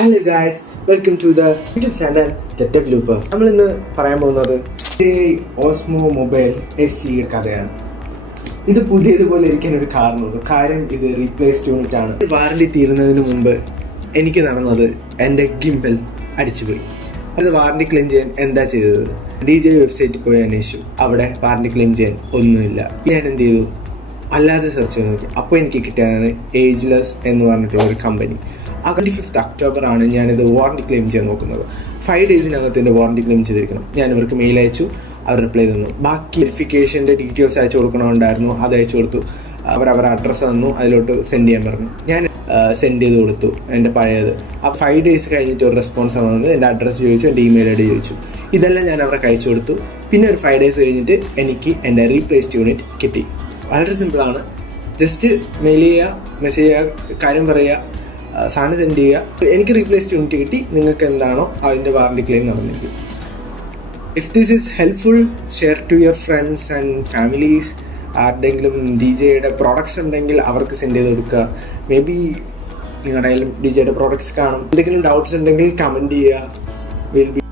Hello guys, welcome to the YouTube channel Tech Looper. നമ്മൾ ഇന്ന് പറയാൻ പോകുന്നത് ഓസ്മോ മൊബൈൽ SE കഥയാണ്. ഇത് പുതിയതുപോലെ ഇരിക്കാൻ ഒരു കാരണമുണ്ട്. കാര്യം ഇത് റീപ്ലേസ്ഡ് യൂണിറ്റ് ആണ്. വാറണ്ടി തീരുന്നതിന് മുമ്പ് എനിക്ക് നടന്നത് എൻ്റെ ഗിംബൽ അടിച്ചുപോയി. അത് വാറണ്ടി ക്ലെയിം ചെയ്യാൻ എന്താ ചെയ്തത്? DJI വെബ്സൈറ്റിൽ പോയി അന്വേഷിച്ചു. അവിടെ വാറണ്ടി ക്ലെയിം ചെയ്യാൻ ഒന്നുമില്ല. ഞാൻ എന്ത് ചെയ്തു? അല്ലാതെ സെർച്ച് ചെയ്ത് നോക്കി. അപ്പോൾ എനിക്ക് കിട്ടിയതാണ് ഏജ്ലെസ് എന്ന് പറഞ്ഞിട്ടുള്ള ഒരു കമ്പനി. 25th October ആണ് ഞാനിത് വാറണ്ടി ക്ലെയിം ചെയ്യാൻ നോക്കുന്നത്. 5 ഡേയ്സിനകത്ത് എൻ്റെ വാറണ്ടി ക്ലെയിം ചെയ്തിരിക്കണം. ഞാൻ ഇവർക്ക് മെയിൽ അയച്ചു, അവർ റിപ്ലൈ തന്നു. ബാക്കി വെരിഫിക്കേഷൻ്റെ ഡീറ്റെയിൽസ് അയച്ചു കൊടുക്കണമുണ്ടായിരുന്നു, അത് അയച്ചു കൊടുത്തു. അവർ അഡ്രസ്സ് തന്നു, അതിലോട്ട് സെൻഡ് ചെയ്യാൻ പറഞ്ഞു. ഞാൻ സെൻഡ് ചെയ്ത് കൊടുത്തു എൻ്റെ പഴയത്. ആ 5 ഡേയ്സ് കഴിഞ്ഞിട്ട് ഒരു റെസ്പോൺസ് വന്നത്. എൻ്റെ അഡ്രസ്സ് ചോദിച്ചു, എൻ്റെ ഇമെയിൽ ID ചോദിച്ചു. ഇതെല്ലാം ഞാൻ അവർക്ക് അയച്ചു കൊടുത്തു. പിന്നെ ഒരു 5 ഡേയ്സ് കഴിഞ്ഞിട്ട് എനിക്ക് എൻ്റെ റീപ്ലേസ്ഡ് യൂണിറ്റ് കിട്ടി. വളരെ സിമ്പിളാണ്. ജസ്റ്റ് മെയിൽ ചെയ്യുക, മെസ്സേജ് ചെയ്യുക, കാര്യം പറയുക, സാധനം സെൻഡ് ചെയ്യുക. എനിക്ക് റീപ്ലേസ്ഡ് യൂണിറ്റ് കിട്ടി. നിങ്ങൾക്ക് എന്താണോ അതിൻ്റെ വാറണ്ടി ക്ലെയിം നടന്നിരിക്കും. If this is helpful, share to your friends and families. ആരുടെയെങ്കിലും DJIയുടെ പ്രോഡക്ട്സ് ഉണ്ടെങ്കിൽ അവർക്ക് സെൻഡ് ചെയ്ത് കൊടുക്കുക. മേ ബി നിങ്ങളുടെ കയ്യിലും DJIയുടെ പ്രോഡക്ട്സ് കാണും. എന്തെങ്കിലും ഡൗട്ട്സ് ഉണ്ടെങ്കിൽ കമൻറ്റ് ചെയ്യുക. Will be